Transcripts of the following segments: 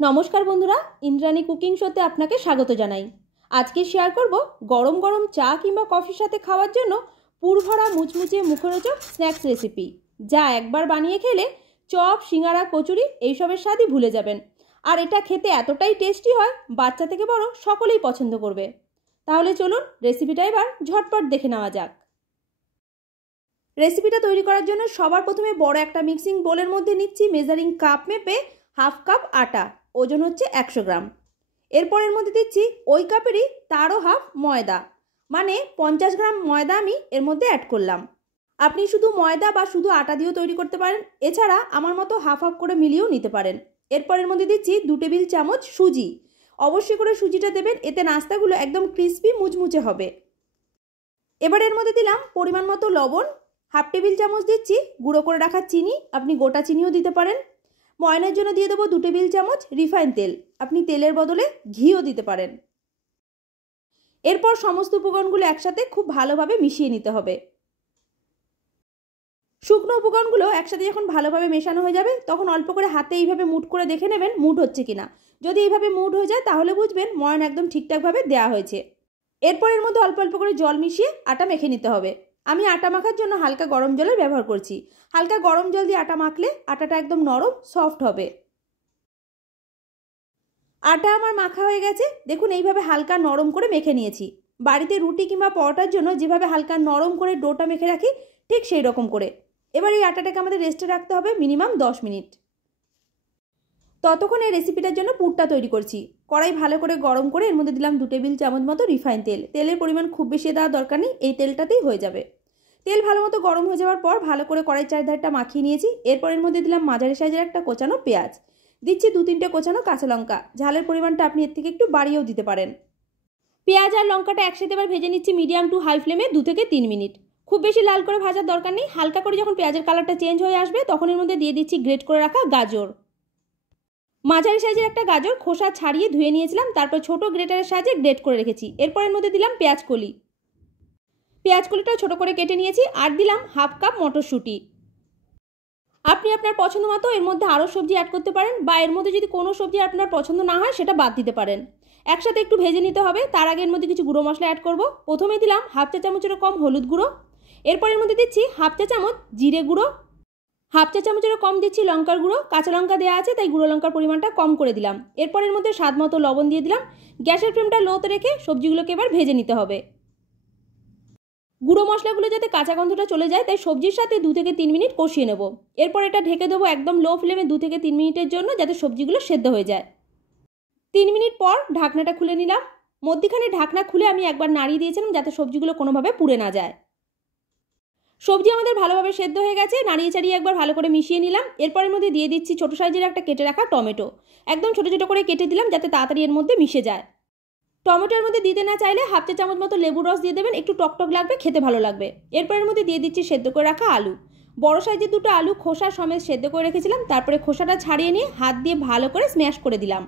নমস্কার বন্ধুরা, ইন্দ্রাণী কুকিং শোতে আপনাকে স্বাগত জানাই। আজকে শেয়ার করব গরম গরম চা কিংবা কফির সাথে খাওয়ার জন্য পুরভরা মুচমুচে মুখরোচক স্ন্যাক্স রেসিপি, যা একবার বানিয়ে খেলে চপ, সিঙ্গারা, কচুরি এইসবের স্বাদই ভুলে যাবেন। আর এটা খেতে এতটাই টেস্টি হয়, বাচ্চা থেকে বড় সকলেই পছন্দ করবে। তাহলে চলুন রেসিপিটা এবার ঝটপট দেখে নেওয়া যাক। রেসিপিটা তৈরি করার জন্য সবার প্রথমে বড় একটা মিক্সিং বোলের মধ্যে নিচ্ছি মেজারিং কাপ মেপে হাফ কাপ আটা, ওজন হচ্ছে 100 গ্রাম। এরপর এর মধ্যে দিচ্ছি ওই কাপেরই তারও হাফ ময়দা, মানে 50 গ্রাম ময়দা আমি এর মধ্যে অ্যাড করলাম। আপনি শুধু ময়দা বা শুধু আটা দিয়েও তৈরি করতে পারেন, এছাড়া আমার মতো হাফ হাফ করে মিলিয়েও নিতে পারেন। এরপর এর মধ্যে দিচ্ছি 2 টেবিল চামচ সুজি। অবশ্যই করে সুজিটা দেবেন, এতে নাস্তাগুলো একদম ক্রিস্পি মুচমুচে হবে। এবার এর মধ্যে দিলাম পরিমাণ মতো লবণ, হাফ টেবিল চামচ দিচ্ছি গুঁড়ো করে রাখা চিনি, আপনি গোটা চিনিও দিতে পারেন। ময়নের জন্য দিয়ে দেবো 2 টেবিল চামচ রিফাইন তেল, আপনি তেলের বদলে ঘিও দিতে পারেন। এরপর সমস্ত উপকরণগুলো একসাথে খুব ভালোভাবে মিশিয়ে নিতে হবে। শুকনো উপকরণগুলো একসাথে যখন ভালোভাবে মেশানো হয়ে যাবে, তখন অল্প করে হাতে এইভাবে মুঠ করে দেখে নেবেন মুঠ হচ্ছে কিনা। যদি এইভাবে মুঠ হয়ে যায় তাহলে বুঝবেন ময়ন একদম ঠিকঠাকভাবে দেওয়া হয়েছে। এরপর এর মধ্যে অল্প অল্প করে জল মিশিয়ে আটা মেখে নিতে হবে। আমি আটা মাখার জন্য হালকা গরম জলের ব্যবহার করছি। হালকা গরম জল দিয়ে আটা মাখলে আটাটা একদম নরম সফট হবে। আটা আমার মাখা হয়ে গেছে, দেখুন এইভাবে হালকা নরম করে মেখে নিয়েছি। বাড়িতে রুটি কিংবা পরোটার জন্য যেভাবে হালকা নরম করে ডোটা মেখে রাখি, ঠিক সেই রকম করে। এবার এই আটাটাকে আমাদের রেস্টে রাখতে হবে মিনিমাম 10 মিনিট। ততক্ষণ এই রেসিপিটার জন্য পুরটা তৈরি করছি। কড়াই ভালো করে গরম করে এর মধ্যে দিলাম 2 টেবিল চামচ মতো রিফাইন তেল। তেলের পরিমাণ খুব বেশি দেওয়ার দরকার নেই, এই তেলটাতেই হয়ে যাবে। তেল ভালো মতো গরম হয়ে যাওয়ার পর ভালো করে কড়াইয়ের চারধারটা মাখিয়ে নিয়েছি। এরপর এর মধ্যে দিলাম মাঝারি সাইজের একটা কোচানো পেঁয়াজ, দিচ্ছি 2-3টে কোচানো কাঁচা লঙ্কা। ঝালের পরিমাণটা আপনি এর থেকে একটু বাড়িয়েও দিতে পারেন। পেঁয়াজ আর লঙ্কাটা একসাথে এবার ভেজে নিচ্ছি মিডিয়াম টু হাই ফ্লেমে 2 থেকে 3 মিনিট। খুব বেশি লাল করে ভাজার দরকার নেই, হালকা করে যখন পেঁয়াজের কালারটা চেঞ্জ হয়ে আসবে তখন এর মধ্যে দিয়ে দিচ্ছি গ্রেট করে রাখা গাজর। মাঝারি সাইজের একটা গাজর খোসা ছাড়িয়ে ধুয়ে নিয়েছিলাম, তারপর ছোট গ্রেটারের সাহায্যে গ্রেট করে রেখেছি। এরপর এর মধ্যে দিলাম পেঁয়াজ কলি, পেঁয়াজ কলিটাও ছোট করে কেটে নিয়েছি। আর দিলাম হাফ কাপ মটরশুঁটি। আপনি আপনার পছন্দ মতো এর মধ্যে আরও সবজি অ্যাড করতে পারেন, বা এর মধ্যে যদি কোনো সবজি আপনার পছন্দ না হয় সেটা বাদ দিতে পারেন। একসাথে একটু ভেজে নিতে হবে। তার আগে এর মধ্যে কিছু গুঁড়ো মশলা অ্যাড করব। প্রথমে দিলাম হাফ চা চামচেরও কম হলুদ গুঁড়ো। এরপর এর মধ্যে দিচ্ছি হাফ চা চামচ জিরে গুঁড়ো, হাফ চা চামচেরও কম দিচ্ছি লঙ্কার গুঁড়ো। কাঁচা লঙ্কা দেওয়া আছে তাই গুঁড়ো লঙ্কার পরিমাণটা কম করে দিলাম। এরপর এর মধ্যে স্বাদ মতো লবণ দিয়ে দিলাম। গ্যাসের ফ্লেমটা লোতে রেখে সবজিগুলোকে এবার ভেজে নিতে হবে। গুঁড়ো মশলাগুলো যাতে কাঁচা গন্ধটা চলে যায় তাই সবজির সাথে 2 থেকে 3 মিনিট কষিয়ে নেব। এরপর এটা ঢেকে দেবো একদম লো ফ্লেমে 2 থেকে 3 মিনিটের জন্য, যাতে সবজিগুলো সেদ্ধ হয়ে যায়। 3 মিনিট পর ঢাকনাটা খুলে নিলাম। মধ্যিখানে ঢাকনা খুলে আমি একবার নাড়িয়ে দিয়েছিলাম যাতে সবজিগুলো কোনোভাবে পুড়ে না যায়। সবজি আমাদের ভালোভাবে সেদ্ধ হয়ে গেছে, নাড়িয়ে চাড়িয়ে একবার ভালো করে মিশিয়ে নিলাম। এরপরের মধ্যে দিয়ে দিচ্ছি ছোটো সাইজের একটা কেটে রাখা টমেটো। একদম ছোটো ছোটো করে কেটে দিলাম যাতে তাড়াতাড়ি এর মধ্যে মিশে যায়। টমেটোর মধ্যে দিতে না চাইলে হাফ চা চামচ মতো লেবুর রস দিয়ে দেবেন, একটু টকটক লাগবে, খেতে ভালো লাগবে। এরপরের মধ্যে দিয়ে দিচ্ছি সেদ্ধ করে রাখা আলু। বড় সাইজের 2টো আলু খোসা সমেত সেদ্ধ করে রেখেছিলাম, তারপরে খোসাটা ছাড়িয়ে নিয়ে হাত দিয়ে ভালো করে স্ম্যাশ করে দিলাম।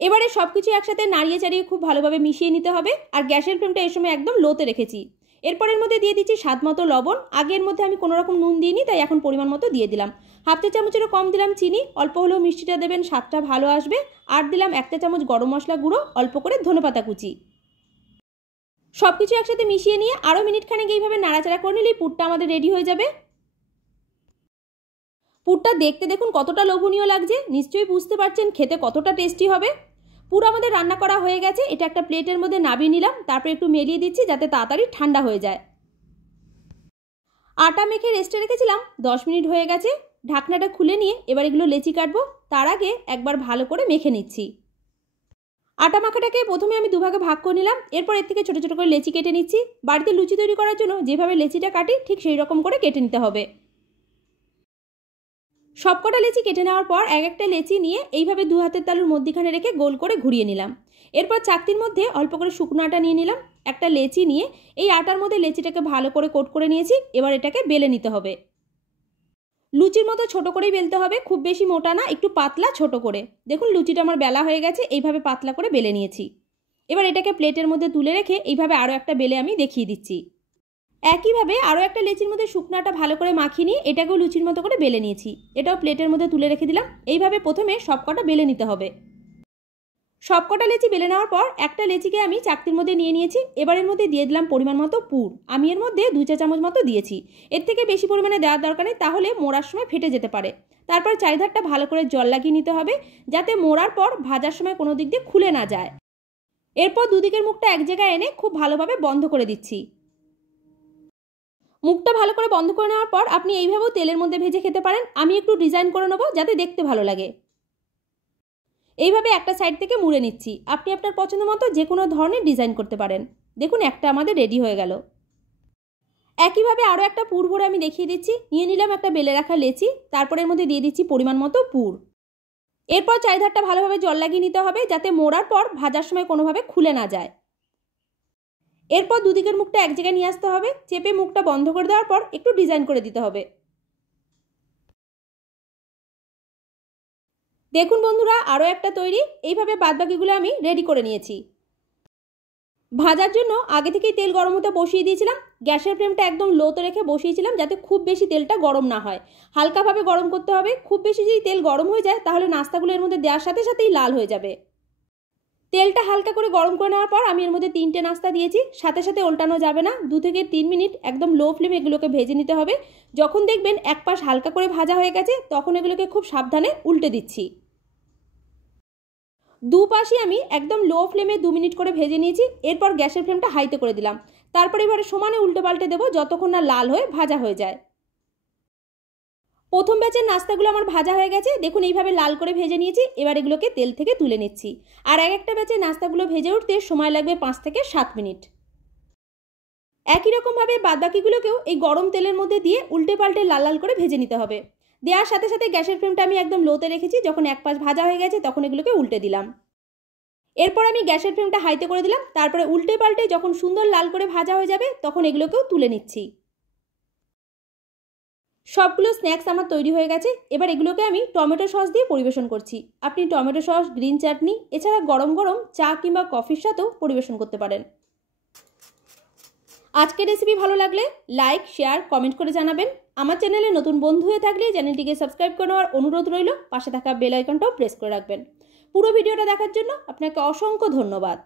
এবারে সব কিছু একসাথে নাড়িয়ে চাড়িয়ে খুব ভালোভাবে মিশিয়ে নিতে হবে। আর গ্যাসের ফ্লেমটা এই সময় একদম লোতে রেখেছি। এরপরের মধ্যে দিয়ে দিচ্ছি স্বাদ মতো লবণ। আগের মধ্যে আমি কোনো রকম নুন দিইনি, তাই এখন পরিমাণ মতো দিয়ে দিলাম। হাফ চা চামচেরও কম দিলাম চিনি, অল্প হলেও মিষ্টিটা দেবেন, স্বাদটা ভালো আসবে। আর দিলাম 1 চা চামচ গরম মশলা গুঁড়ো, অল্প করে ধনেপাতা কুচি। সব কিছু একসাথে মিশিয়ে নিয়ে আরও মিনিট খানেক এইভাবে নাড়াচাড়া করে নিলেই পুরটা আমাদের রেডি হয়ে যাবে। পুরটা দেখতে দেখুন কতটা লোভনীয় লাগছে, নিশ্চয়ই বুঝতে পারছেন খেতে কতটা টেস্টি হবে। পুর আমাদের রান্না করা হয়ে গেছে, এটা একটা প্লেটের মধ্যে নামিয়ে নিলাম। তারপর একটু মেলিয়ে দিচ্ছি যাতে তাড়াতাড়ি ঠান্ডা হয়ে যায়। আটা মেখে রেস্টে রেখেছিলাম, 10 মিনিট হয়ে গেছে। ঢাকনাটা খুলে নিয়ে এবার এগুলো লেচি কাটবো। তার আগে একবার ভালো করে মেখে নিচ্ছি। আটা মাখাটাকে প্রথমে আমি দুভাগে ভাগ করে নিলাম। এরপর এর থেকে ছোটো ছোটো করে লেচি কেটে নিচ্ছি। বাড়িতে লুচি তৈরি করার জন্য যেভাবে লেচিটা কাটি ঠিক সেই রকম করে কেটে নিতে হবে। সবকটা লেচি কেটে নেওয়ার পর এক একটা লেচি নিয়ে এইভাবে 2 হাতের তালুর মধ্যিখানে রেখে গোল করে ঘুরিয়ে নিলাম। এরপর চাকতির মধ্যে অল্প করে শুকনো আটা নিয়ে নিলাম। একটা লেচি নিয়ে এই আটার মধ্যে লেচিটাকে ভালো করে কোট করে নিয়েছি। এবার এটাকে বেলে নিতে হবে। লুচির মতো ছোট করেই বেলতে হবে, খুব বেশি মোটা না, একটু পাতলা ছোট করে। দেখুন লুচিটা আমার বেলা হয়ে গেছে, এইভাবে পাতলা করে বেলে নিয়েছি। এবার এটাকে প্লেটের মধ্যে তুলে রেখে এইভাবে আরও একটা বেলে আমি দেখিয়ে দিচ্ছি। একইভাবে আরও একটা লেচির মধ্যে শুকনাটা ভালো করে মাখিয়ে নিয়ে এটাকেও লুচির মতো করে বেলে নিয়েছি। এটাও প্লেটের মধ্যে তুলে রেখে দিলাম। এইভাবে প্রথমে সবকটা বেলে নিতে হবে। সবকটা লেচি বেলে নেওয়ার পর একটা লেচিকে আমি চাকতির মধ্যে নিয়ে নিয়েছি। এবার এর মধ্যে দিয়ে দিলাম পরিমাণ মতো পুর। আমি এর মধ্যে 2 চা চামচ মতো দিয়েছি। এর থেকে বেশি পরিমাণে দেওয়ার দরকার নেই, তাহলে মোড়ার সময় ফেটে যেতে পারে। তারপর চারিধারটা ভালো করে জল লাগিয়ে নিতে হবে, যাতে মোড়ার পর ভাজার সময় কোনো দিক দিয়ে খুলে না যায়। এরপর দুদিকের মুখটা এক জায়গায় এনে খুব ভালোভাবে বন্ধ করে দিচ্ছি। মুখটা ভালো করে বন্ধ করে নেওয়ার পর আপনি এইভাবেও তেলের মধ্যে ভেজে খেতে পারেন। আমি একটু ডিজাইন করে নেবো যাতে দেখতে ভালো লাগে। এইভাবে একটা সাইড থেকে মুড়ে নিচ্ছি। আপনি আপনার পছন্দ মতো যে কোনো ধরনের ডিজাইন করতে পারেন। দেখুন একটা আমাদের রেডি হয়ে গেল। একইভাবে আরও একটা পুর ভরে আমি দেখিয়ে দিচ্ছি। নিয়ে নিলাম একটা বেলে রাখা লেচি, তারপর এর মধ্যে দিয়ে দিচ্ছি পরিমাণ মতো পুর। এরপর চারিধারটা ভালোভাবে জল লাগিয়ে নিতে হবে, যাতে মোড়ার পর ভাজার সময় কোনোভাবে খুলে না যায়। এরপর দুদিকের মুখটা এক জায়গায় নিয়ে আসতে হবে। চেপে মুখটা বন্ধ করে দেওয়ার পর একটু ডিজাইন করে দিতে হবে। দেখুন বন্ধুরা, আরও একটা তৈরি। এইভাবে বাদবাকিগুলো আমি রেডি করে নিয়েছি। ভাজার জন্য আগে থেকেই তেল গরম হতে বসিয়ে দিয়েছিলাম। গ্যাসের ফ্লেমটা একদম লোতে রেখে বসিয়েছিলাম, যাতে খুব বেশি তেলটা গরম না হয়। হালকাভাবে গরম করতে হবে। খুব বেশি যদি তেল গরম হয়ে যায় তাহলে নাস্তাগুলো এর মধ্যে দেওয়ার সাথে সাথেই লাল হয়ে যাবে। তেলটা হালকা করে গরম করে নেওয়ার পর আমি এর মধ্যে 3টে নাস্তা দিয়েছি। সাথে সাথে উল্টানো যাবে না। 2 থেকে 3 মিনিট একদম লো ফ্লেমে এগুলোকে ভেজে নিতে হবে। যখন দেখবেন এক পাশ হালকা করে ভাজা হয়ে গেছে, তখন এগুলোকে খুব সাবধানে উল্টে দিচ্ছি। দুপাশই আমি একদম লো ফ্লেমে 2 মিনিট করে ভেজে নিয়েছি। এরপর গ্যাসের ফ্লেমটা হাইতে করে দিলাম। তারপর এবারে সমানে উল্টে পাল্টে দেবো যতক্ষণ না লাল হয়ে ভাজা হয়ে যায়। প্রথম ব্যাচের নাস্তাগুলো আমার ভাজা হয়ে গেছে। দেখুন এইভাবে লাল করে ভেজে নিয়েছি। এবার এগুলোকে তেল থেকে তুলে নিচ্ছি। আর একটা ব্যাচের নাস্তাগুলো ভেজে উঠতে সময় লাগবে 5 থেকে 7 মিনিট। একই রকমভাবে বাদবাকিগুলোকেও এই গরম তেলের মধ্যে দিয়ে উল্টে পাল্টে লাল লাল করে ভেজে নিতে হবে। দেওয়ার সাথে সাথে গ্যাসের ফ্লেমটা আমি একদম লোতে রেখেছি। যখন এক পাশ ভাজা হয়ে গেছে তখন এগুলোকে উল্টে দিলাম। এরপর আমি গ্যাসের ফ্লেমটা হাইতে করে দিলাম। তারপরে উল্টে পাল্টে যখন সুন্দর লাল করে ভাজা হয়ে যাবে তখন এগুলোকেও তুলে নিচ্ছি। সবগুলো স্ন্যাক্স আমার তৈরি হয়ে গেছে। এবার এগুলোকে আমি টমেটো সস দিয়ে পরিবেশন করছি। আপনি টমেটো সস, গ্রিন চাটনি, এছাড়া গরম গরম চা কিংবা কফির সাথেও পরিবেশন করতে পারেন। আজকের রেসিপি ভালো লাগলে লাইক, শেয়ার, কমেন্ট করে জানাবেন। আমার চ্যানেলে নতুন বন্ধু হয়ে থাকলে চ্যানেলটিকে সাবস্ক্রাইব করে নেওয়ার অনুরোধ রইল। পাশে থাকা বেল আইকনটাও প্রেস করে রাখবেন। পুরো ভিডিওটা দেখার জন্য আপনাকে অসংখ্য ধন্যবাদ।